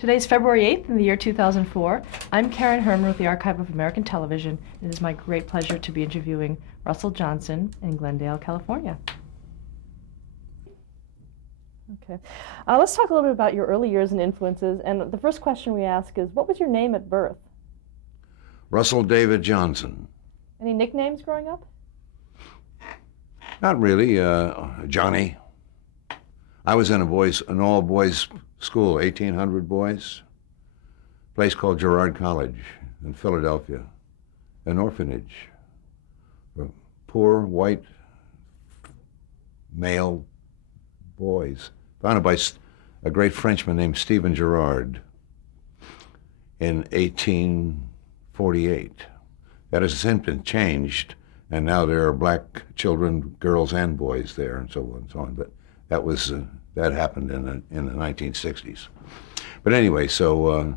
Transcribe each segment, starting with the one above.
Today's February 8th in the year 2004. I'm Karen Herman with the Archive of American Television. It is my great pleasure to be interviewing Russell Johnson in Glendale, California. Okay. Let's talk a little bit about your early years and influences. And the first question we ask is, what was your name at birth? Russell David Johnson. Any nicknames growing up? Not really. Johnny. I was in an all-boys school, 1,800 boys. Place called Girard College in Philadelphia. An orphanage for poor white male boys. Founded by a great Frenchman named Stephen Girard in 1848. That has since been changed, and now there are black children, girls and boys there, and so on and so on. But that was that happened in the 1960s. But anyway, so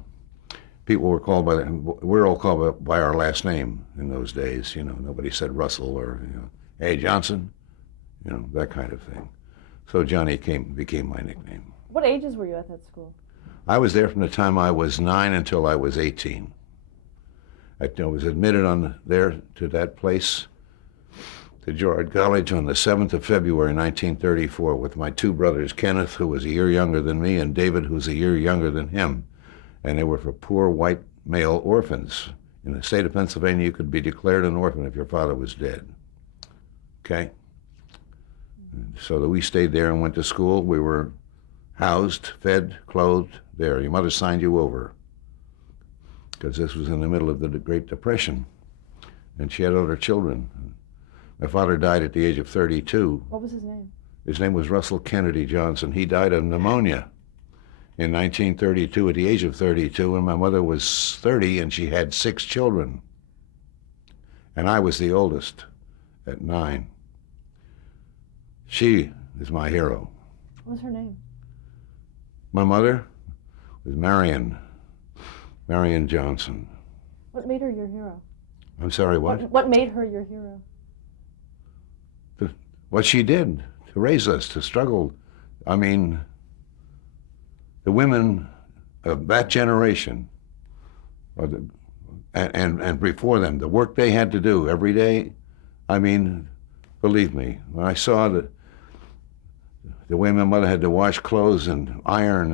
people were called by we're all called by our last name in those days. You know, nobody said Russell or hey Johnson, that kind of thing. So Johnny became my nickname. What ages were you at that school? I was there from the time I was 9 until I was 18. I was admitted to that place, to Girard College, on the 7th of February, 1934, with my two brothers, Kenneth, who was a year younger than me, and David, who was a year younger than him. And they were for poor white male orphans. In the state of Pennsylvania, you could be declared an orphan if your father was dead. Okay? So that we stayed there and went to school. We were housed, fed, clothed there. Your mother signed you over, because this was in the middle of the Great Depression, and she had other children. My father died at the age of 32. What was his name? His name was Russell Kennedy Johnson. He died of pneumonia in 1932 at the age of 32, and my mother was 30, and she had 6 children. And I was the oldest at 9. She is my hero. What was her name? My mother was Marion Johnson. What made her your hero? I'm sorry, what? What made her your hero? What she did to raise us, to struggle. I mean, the women of that generation, and before them, the work they had to do every day. I mean, believe me, when I saw the way my mother had to wash clothes and iron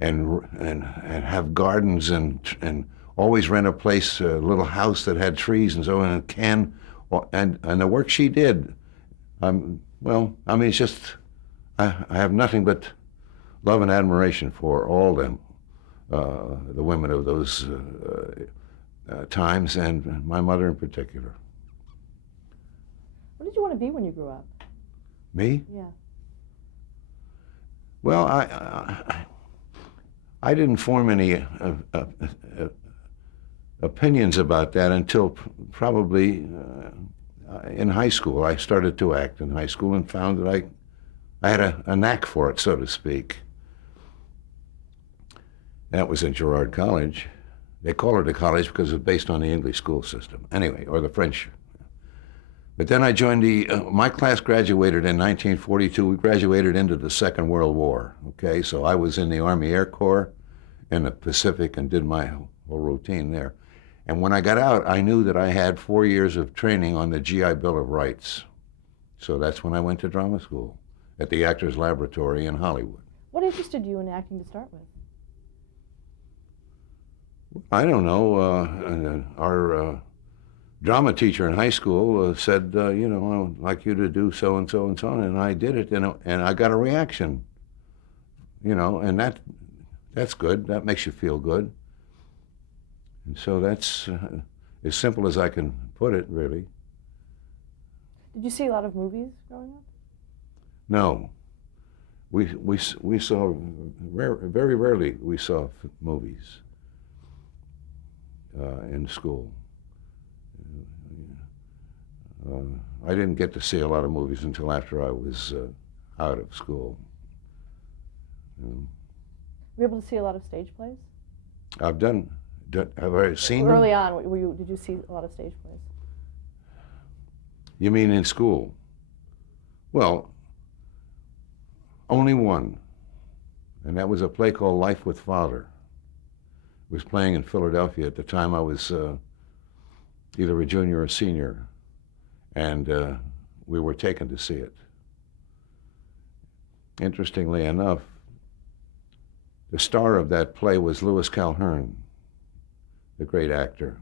and have gardens and always rent a place, a little house that had trees and so on, and the work she did. It's just, I have nothing but love and admiration for all them, the women of those times, and my mother in particular. What did you want to be when you grew up? Me? Yeah. Well, I didn't form any opinions about that until probably in high school. I started to act in high school and found that I had a knack for it, so to speak. That was in Girard College. They call it a college because it's based on the English school system, anyway, or the French. But then I joined my class graduated in 1942. We graduated into the Second World War, okay? So I was in the Army Air Corps in the Pacific and did my whole routine there. And when I got out, I knew that I had 4 years of training on the GI Bill of Rights. So that's when I went to drama school at the Actors Laboratory in Hollywood. What interested you in acting to start with? I don't know. Our drama teacher in high school said, I would like you to do so and so and so on, and I did it, and I got a reaction, and that's good. That makes you feel good. And so that's as simple as I can put it, really. Did you see a lot of movies growing up? No. We saw, very rarely we saw movies in school. I didn't get to see a lot of movies until after I was out of school. Were you able to see a lot of stage plays? Have I seen Early them? on, did you see a lot of stage plays? You mean in school? Well, only one. and that was a play called Life with Father. It was playing in Philadelphia. At the time I was either a junior or senior, and we were taken to see it. Interestingly enough, the star of that play was Louis Calhern, the great actor.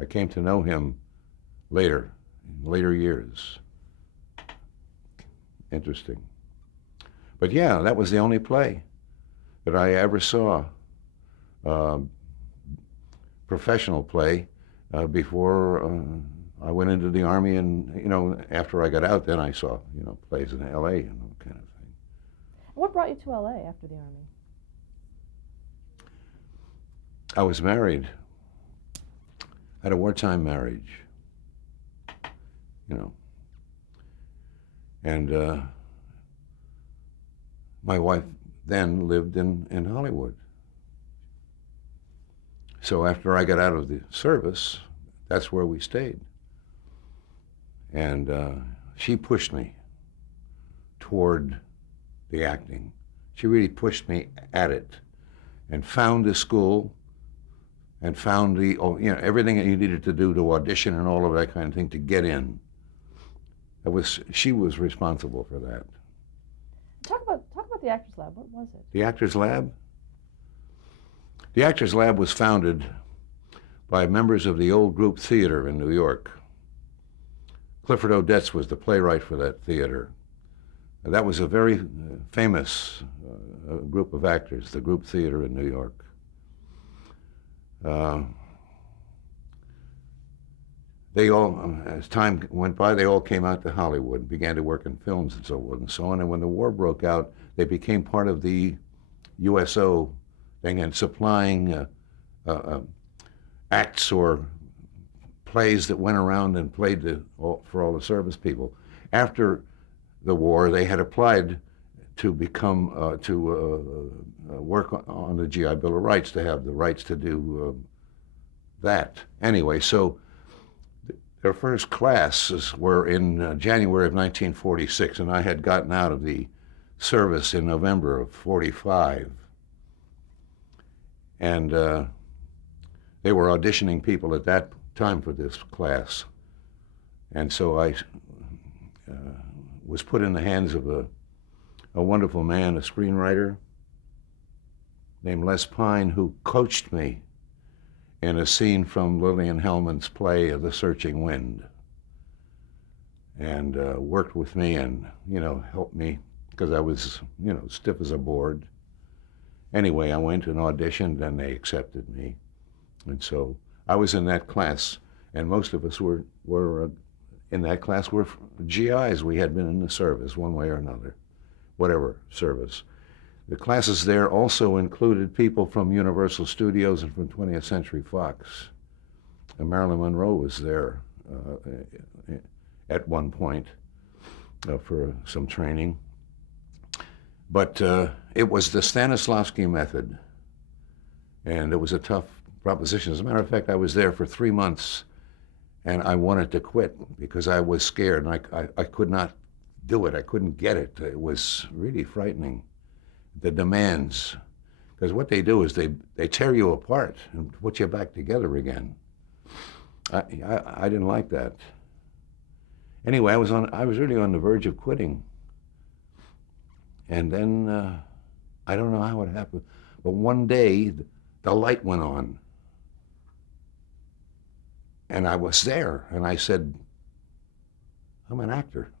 I came to know him later, in later years. Interesting. But yeah, that was the only play that I ever saw, professional play, before I went into the Army, and after I got out, then I saw plays in L.A. and all kind of thing. What brought you to LA after the Army? I was married. I had a wartime marriage, and my wife then lived in Hollywood. So after I got out of the service, that's where we stayed. And she pushed me toward the acting. She really pushed me at it, and found the school, and found everything that you needed to do to audition and all of that kind of thing to get in. She was responsible for that. Talk about the Actors Lab. What was it? The Actors Lab? The Actors Lab was founded by members of the old group theater in New York. Clifford Odets was the playwright for that theater. That was a very famous group of actors, the group theater in New York. They all, as time went by, they all came out to Hollywood and began to work in films and so forth and so on. And when the war broke out, they became part of the USO thing and supplying acts or plays that went around and played for all the service people. After the war, they had applied to become work on the GI Bill of Rights, to have the rights to do that. Anyway, so their first classes were in January of 1946, and I had gotten out of the service in November of 45. And they were auditioning people at that time for this class. And so I was put in the hands of a wonderful man, a screenwriter named Les Pine, who coached me in a scene from Lillian Hellman's play of The Searching Wind, and worked with me and helped me because I was stiff as a board. Anyway, I went and auditioned, and they accepted me, and so I was in that class, and most of us were in that class were GIs. We had been in the service one way or another, whatever service. The classes there also included people from Universal Studios and from 20th Century Fox. And Marilyn Monroe was there at one point for some training. But it was the Stanislavski method, and it was a tough proposition. As a matter of fact, I was there for 3 months, and I wanted to quit because I was scared, and I could not do it. I couldn't get it. It was really frightening. The demands, because what they do is they tear you apart and put you back together again. I didn't like that. Anyway, I was really on the verge of quitting, and then I don't know how it happened, but one day the light went on, and I was there, and I said, "I'm an actor,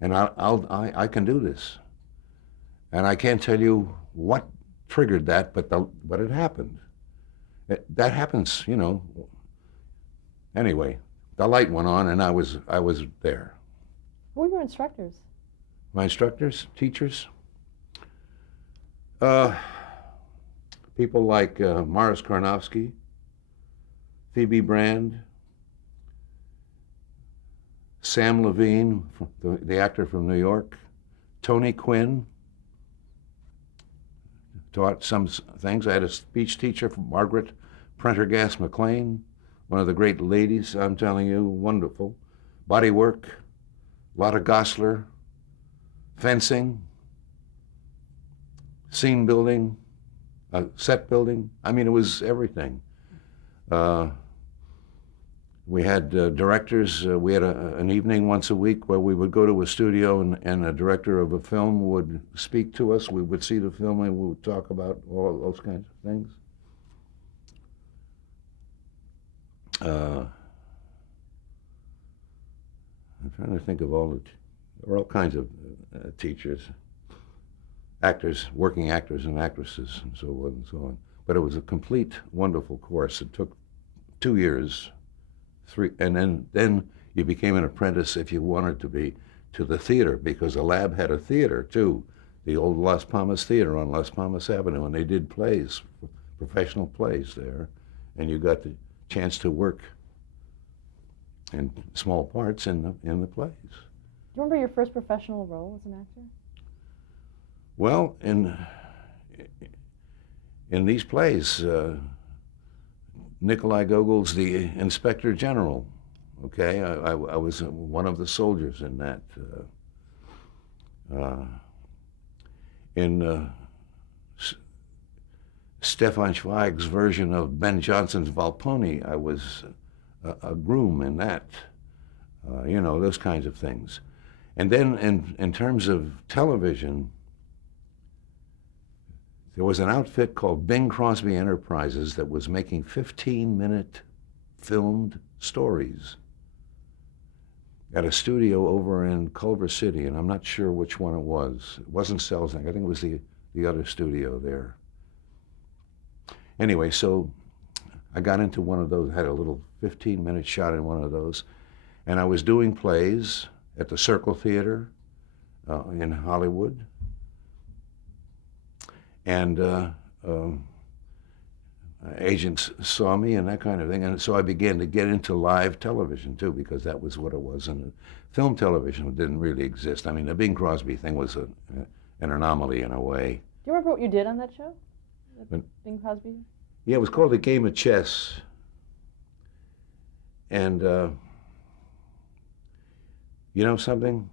and I can do this." And I can't tell you what triggered that, but it happened. That happens, Anyway, the light went on, and I was there. Who were your instructors? My instructors, teachers, people like Morris Karnofsky, Phoebe Brand, Sam Levine, the actor from New York, Tony Quinn. Taught some things. I had a speech teacher, Margaret Prendergast McLean, one of the great ladies, I'm telling you, wonderful. Body work, Lotta Gosler, fencing, scene building, set building. I mean, it was everything. We had directors. We had an evening once a week where we would go to a studio and a director of a film would speak to us. We would see the film and we would talk about all of those kinds of things. I'm trying to think of there were all kinds of teachers, actors, working actors and actresses, and so on and so on. But it was a complete, wonderful course. It took 2 years, and then you became an apprentice if you wanted to be to the theater, because the lab had a theater too, the old Las Palmas Theater on Las Palmas Avenue, and they did plays, professional plays there, and you got the chance to work in small parts in the plays. Do you remember your first professional role as an actor? Well, in these plays, Nikolai Gogol's The Inspector General. Okay, I was one of the soldiers in that. In Stefan Zweig's version of Ben Jonson's Volpone, I was a groom in that. You know, those kinds of things. And then in terms of television, there was an outfit called Bing Crosby Enterprises that was making 15-minute filmed stories at a studio over in Culver City, and I'm not sure which one it was. It wasn't Selznick. I think it was the other studio there. Anyway, so I got into one of those, had a little 15-minute shot in one of those, and I was doing plays at the Circle Theater in Hollywood. And agents saw me and that kind of thing, and so I began to get into live television too, because that was what it was. And film television didn't really exist. I mean, the Bing Crosby thing was an anomaly in a way. Do you remember what you did on that show? When, Bing Crosby? Yeah, it was called A Game of Chess. And you know something?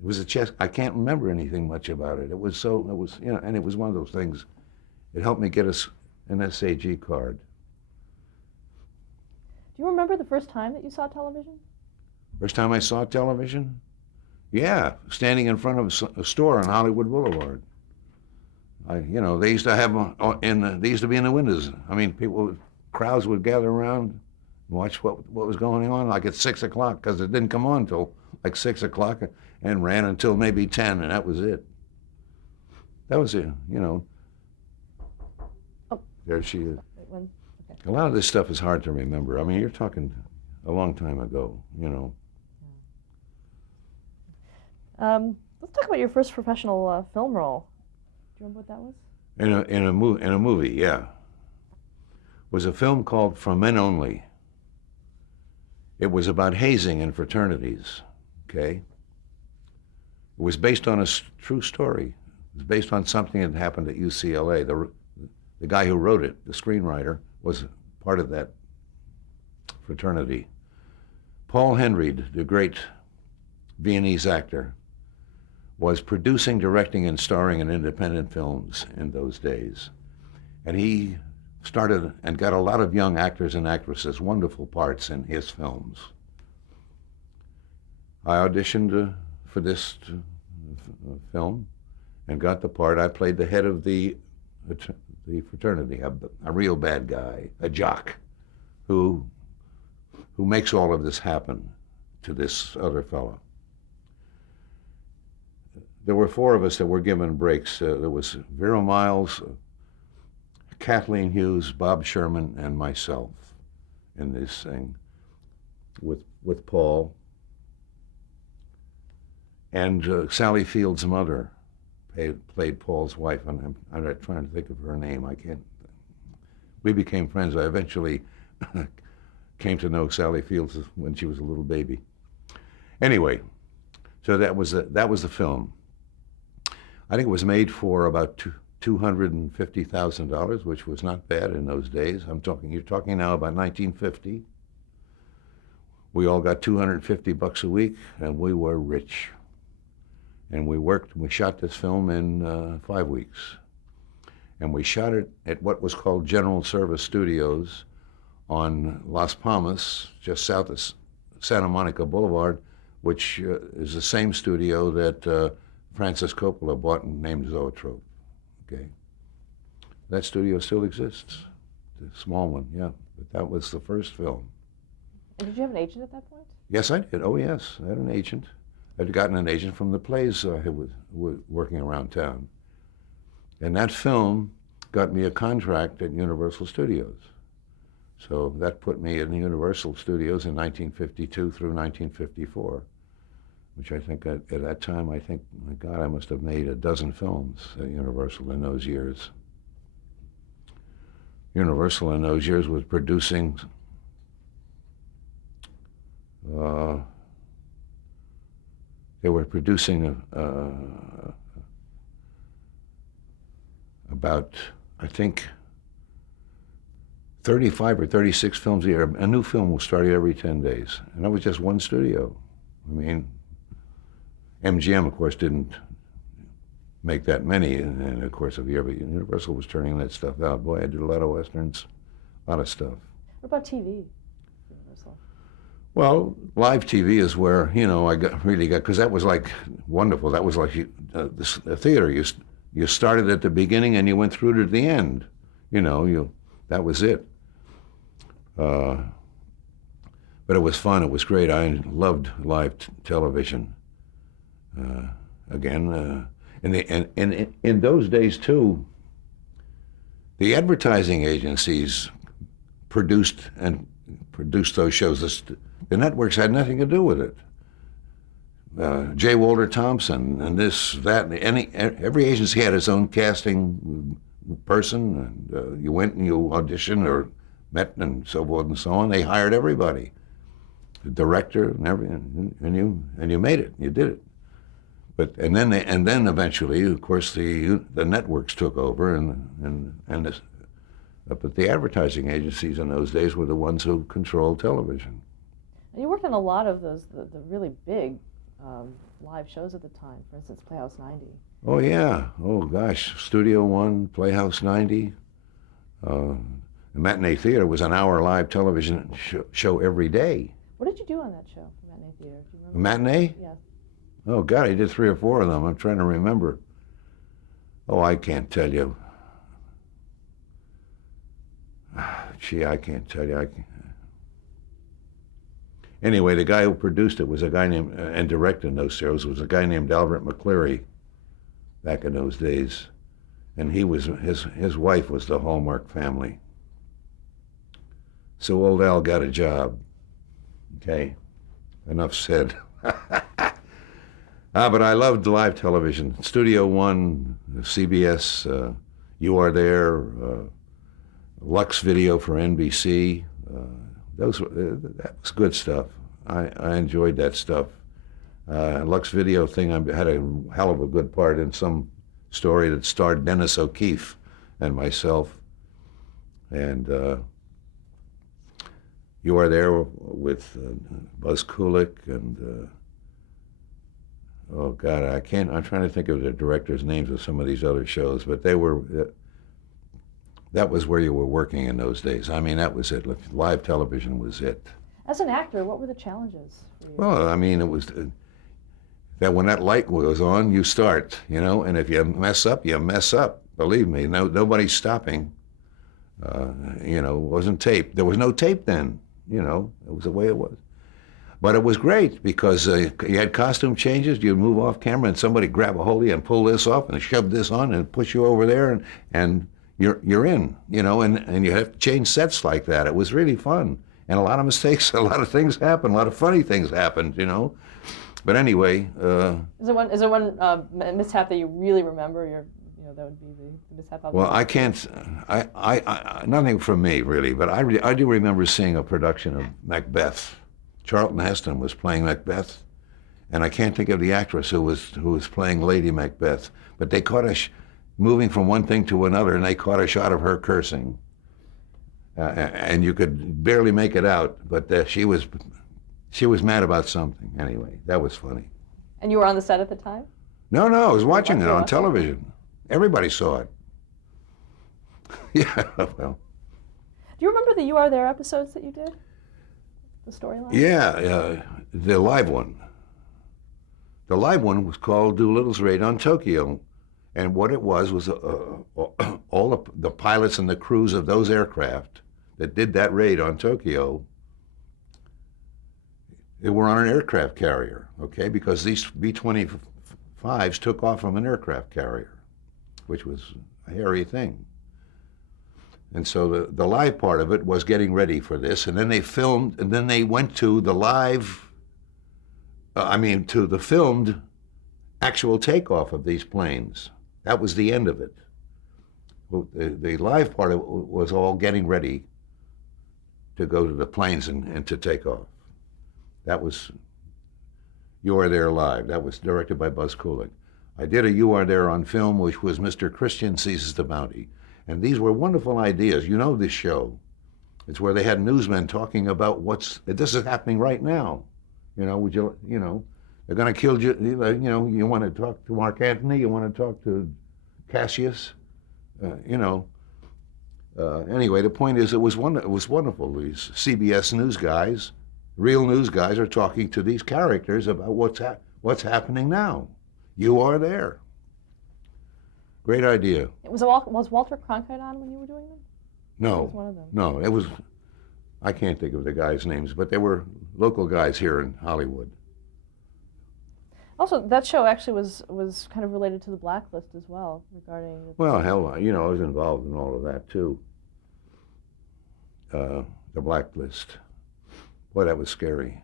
It was a chess. I can't remember anything much about it. It was, you know, and it was one of those things. It helped me get an SAG card. Do you remember the first time that you saw television? First time I saw television? Yeah, standing in front of a store on Hollywood Boulevard. You know, they used to have they used to be in the windows. I mean, crowds would gather around and watch what was going on, like at 6 o'clock, because it didn't come on till like 6 o'clock, and ran until maybe 10, and that was it. That was it, you know. Oh. There she is. Okay. A lot of this stuff is hard to remember. I mean, you're talking a long time ago, you know. Let's talk about your first professional film role. Do you remember what that was? In a movie, yeah. It was a film called For Men Only. It was about hazing in fraternities, okay? It was based on a true story. It was based on something that happened at UCLA. The guy who wrote it, the screenwriter, was part of that fraternity. Paul Henreid, the great Viennese actor, was producing, directing, and starring in independent films in those days. And he started and got a lot of young actors and actresses, wonderful parts in his films. I auditioned for this film and got the part. I played the head of the fraternity, a real bad guy, a jock, who makes all of this happen to this other fellow. There were 4 of us that were given breaks. There was Vera Miles, Kathleen Hughes, Bob Sherman, and myself in this thing with Paul. And Sally Field's mother played Paul's wife, and I'm trying to think of her name. I can't. We became friends. I eventually came to know Sally Fields when she was a little baby. Anyway, so that was the film. I think it was made for about $250,000, which was not bad in those days. You're talking now about 1950. We all got $250 a week, and we were rich. And we shot this film in 5 weeks. And we shot it at what was called General Service Studios on Las Palmas, just south of Santa Monica Boulevard, which is the same studio that Francis Coppola bought and named Zoetrope. Okay, that studio still exists, the small one, yeah. But that was the first film. And did you have an agent at that point? Yes, I did. Oh, yes, I had an agent. I'd gotten an agent from the plays I was working around town. And that film got me a contract at Universal Studios. So that put me in the Universal Studios in 1952 through 1954, which I think at that time, my God, I must have made a dozen films at Universal in those years. Universal in those years was producing they were producing about, I think, 35 or 36 films a year. A new film was started every 10 days, and that was just one studio. I mean, MGM, of course, didn't make that many in the course of a year, but Universal was turning that stuff out. Boy, I did a lot of Westerns, a lot of stuff. What about TV? Universal. Well, live TV is where, I really got, because that was like wonderful. That was like the theater. You started at the beginning and you went through to the end. That was it. But it was fun. It was great. I loved live television. In those days too, the advertising agencies produced those shows. The networks had nothing to do with it. J. Walter Thompson and this, that, every agency had its own casting person, and you went and you auditioned or met and so forth and so on. They hired everybody, the director and everything, and you made it. You did it. But then eventually, of course, the networks took over, but the advertising agencies in those days were the ones who controlled television. And you worked on a lot of those the really big live shows at the time. For instance, Playhouse 90. Oh yeah. Oh gosh, Studio One, Playhouse 90. The Matinee Theater was an hour live television show every day. What did you do on that show, Matinee Theater? Do you remember? Matinee? Yeah. Oh God, I did 3 or 4 of them. I'm trying to remember. Oh, I can't tell you. Gee, I can't tell you. Anyway, the guy who produced it was a guy named, and directed those shows, was a guy named Albert McCleary back in those days. And his wife was the Hallmark family. So old Al got a job. Okay, enough said. But I loved live television. Studio One, CBS, You Are There, Lux Video for NBC. That was good stuff. I enjoyed that stuff. Lux Video thing, I had a hell of a good part in some story that starred Dennis O'Keefe and myself. And You Are There with Buzz Kulik and oh God, I'm trying to think of the directors' names of some of these other shows, but that was where you were working in those days. I mean, that was it. Live television was it. As an actor, what were the challenges for you? Well, I mean, it was that when that light was on, you start, and if you mess up, you mess up. Believe me, nobody's stopping. It wasn't tape. There was no tape then, it was the way it was. But it was great because you had costume changes. You'd move off camera and somebody grab a hold of you and pull this off and shove this on and push you over there and you're in, and you have to change sets like that. It was really fun. And a lot of mistakes, a lot of things happened, a lot of funny things happened, But anyway. Is there one mishap that you really remember? That would be the mishap. Well, I can't. I nothing from me really, but I do remember seeing a production of Macbeth. Charlton Heston was playing Macbeth, and I can't think of the actress who was playing Lady Macbeth. But they caught us moving from one thing to another, and they caught a shot of her cursing, and you could barely make it out. But she was mad about something. Anyway, that was funny. And you were on the set at the time? No, no, I was watching it you on watched it? television. Everybody saw it. Yeah, well, Do you remember the You Are There episodes that you did? The storyline? yeah, the live one. The live one was called Doolittle's Raid on Tokyo. And what it was all the pilots and the crews of those aircraft that did that raid on Tokyo, they were on an aircraft carrier, okay? Because these B-25s took off from an aircraft carrier, which was a hairy thing. And so the live part of it was getting ready for this, and then they filmed, and then they went to the to the filmed actual takeoff of these planes. That was the end of it. The live part of it was all getting ready to go to the planes and to take off. That was You Are There Live. That was directed by Buzz Kulik. I did a You Are There on film, which was Mr. Christian Seizes the Bounty. And these were wonderful ideas. You know this show. It's where they had newsmen talking about this is happening right now. They're going to kill you. You want to talk to Mark Antony. You want to talk to Cassius. Anyway, the point is, it was wonderful. These CBS news guys, real news guys, are talking to these characters about what's happening now. You are there. Great idea. Was Walter Cronkite on when you were doing them? No, was one of them. no, it was. I can't think of the guys' names, but they were local guys here in Hollywood. Also, that show actually was kind of related to the Blacklist as well, regarding. Well, hell, I was involved in all of that too. The Blacklist. Boy, that was scary.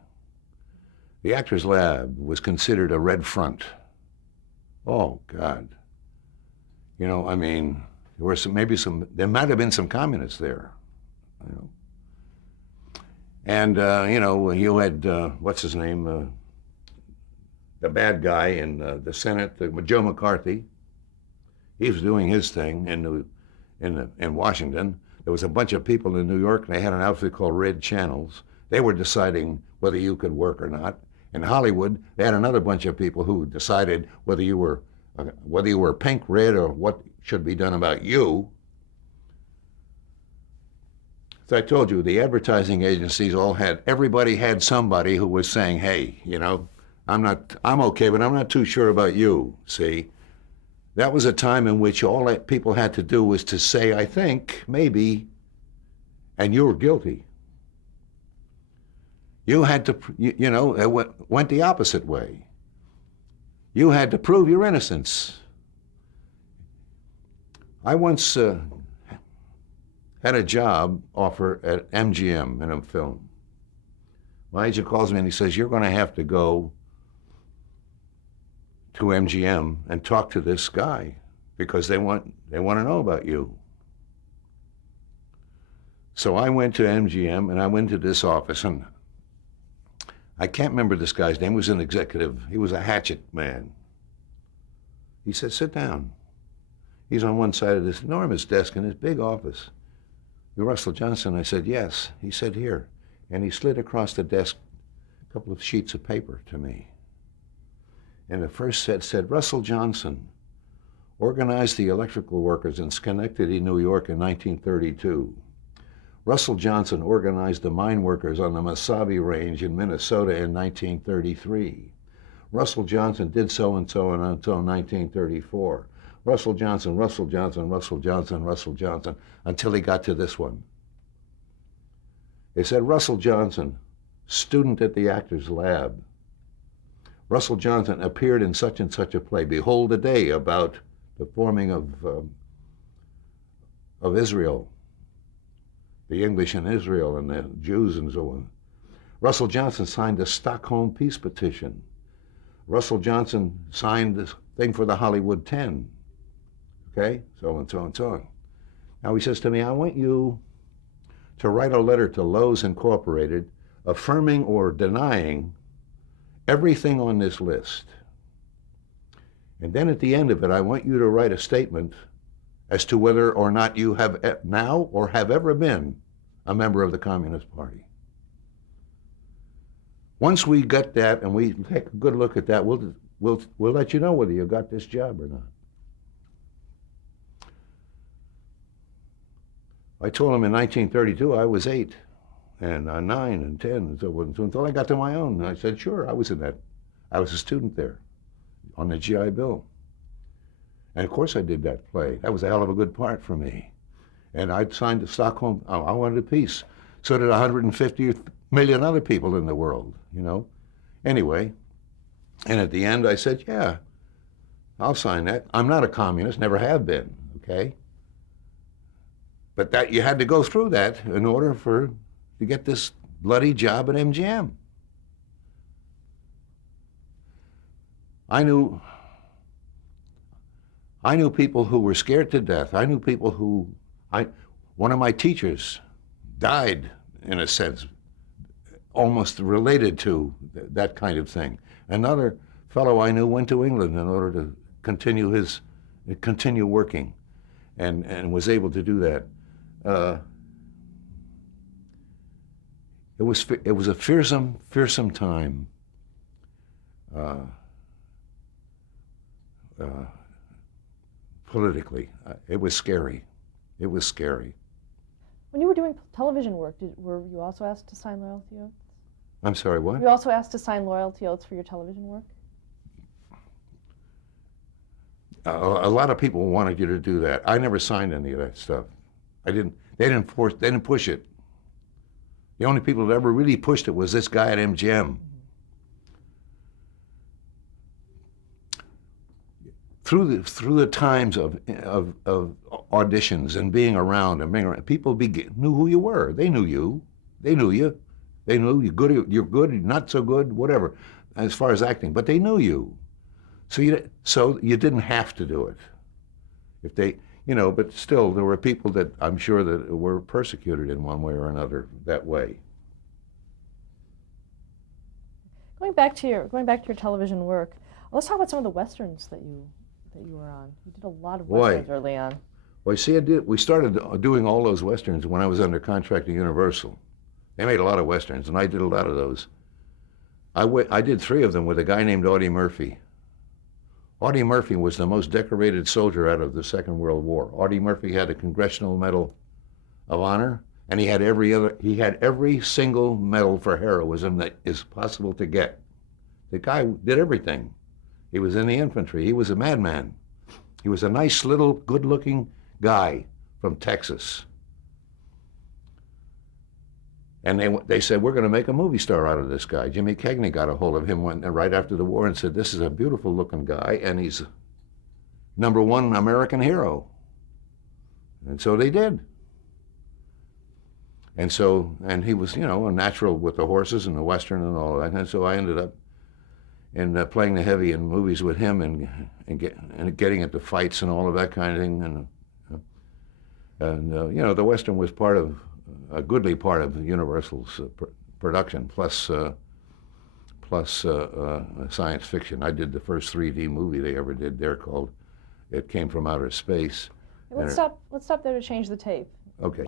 The Actors Lab was considered a red front. Oh God. There were there might have been some communists there. And you had what's his name? The bad guy in the Senate, Joe McCarthy. He was doing his thing in Washington. There was a bunch of people in New York, and they had an outfit called Red Channels. They were deciding whether you could work or not. In Hollywood, they had another bunch of people who decided whether you were pink, red, or what should be done about you. So I told you, the advertising agencies everybody had somebody who was saying, hey, I'm okay, but I'm not too sure about you, see? That was a time in which all that people had to do was to say, I think, maybe, and you were guilty. You had to, it went the opposite way. You had to prove your innocence. I once had a job offer at MGM in a film. My agent calls me and he says, you're going to have to go to MGM and talk to this guy because they want to know about you. So I went to MGM and I went to this office, and I can't remember this guy's name. He was an executive. He was a hatchet man. He said, sit down. He's on one side of this enormous desk in his big office. You're Russell Johnson? I said, yes. He said, here. And he slid across the desk a couple of sheets of paper to me. And the first said, Russell Johnson organized the electrical workers in Schenectady, New York in 1932. Russell Johnson organized the mine workers on the Mesabi Range in Minnesota in 1933. Russell Johnson did so and so until 1934. Russell Johnson, Russell Johnson, Russell Johnson, Russell Johnson, until he got to this one. They said, Russell Johnson, student at the Actors Lab. Russell Johnson appeared in such and such a play. Behold a Day, about the forming of Israel, the English in Israel and the Jews and so on. Russell Johnson signed the Stockholm Peace Petition. Russell Johnson signed this thing for the Hollywood 10. Okay, so and so and so on. Now he says to me, I want you to write a letter to Lowe's Incorporated affirming or denying everything on this list. And then at the end of it, I want you to write a statement as to whether or not you have now or have ever been a member of the Communist Party. Once we get that and we take a good look at that, we'll we'll let you know whether you got this job or not. I told him in 1932 I was 8 and 9 and 10 and so on until I got to my own. And I said, sure, I was in that. I was a student there on the GI Bill. And of course I did that play. That was a hell of a good part for me. And I signed the Stockholm, I wanted a peace. So did 150 million other people in the world, you know. Anyway, and at the end I said, yeah, I'll sign that. I'm not a communist, never have been, okay? But that you had to go through that in order to get this bloody job at MGM. I knew people who were scared to death. I knew people who, one of my teachers died, in a sense, almost related to that kind of thing. Another fellow I knew went to England in order to continue working, and was able to do that. It was a fearsome time. Politically, it was scary. It was scary. When you were doing television work, were you also asked to sign loyalty oaths? I'm sorry, what? Were you also asked to sign loyalty oaths for your television work? A lot of people wanted you to do that. I never signed any of that stuff. They didn't push it. The only people that ever really pushed it was this guy at MGM. Through the times of auditions and being around, people knew who you were. They knew you. They knew you. They knew you're good, not so good, whatever, as far as acting. But they knew you, so you didn't have to do it. If they, but still there were people that I'm sure that were persecuted in one way or another that way. Going back to your television work, let's talk about some of the westerns that you were on. You did a lot of westerns early on. Well, see, we started doing all those westerns when I was under contract at Universal. They made a lot of westerns, and I did a lot of those. I did 3 of them with a guy named Audie Murphy. Audie Murphy was the most decorated soldier out of the Second World War. Audie Murphy had a Congressional Medal of Honor, and he had every single medal for heroism that is possible to get. The guy did everything. He was in the infantry. He was a madman. He was a nice little good-looking guy from Texas. And they said, we're going to make a movie star out of this guy. Jimmy Cagney got a hold of him right after the war and said, this is a beautiful-looking guy, and he's #1 American hero. And so they did. And he was, a natural with the horses and the Western and all that. And so I ended up playing the heavy in movies with him and getting into fights and all of that kind of thing. And the Western was a goodly part of Universal's production, plus science fiction. I did the first 3D movie they ever did there called It Came from Outer Space. Let's stop there to change the tape. Okay.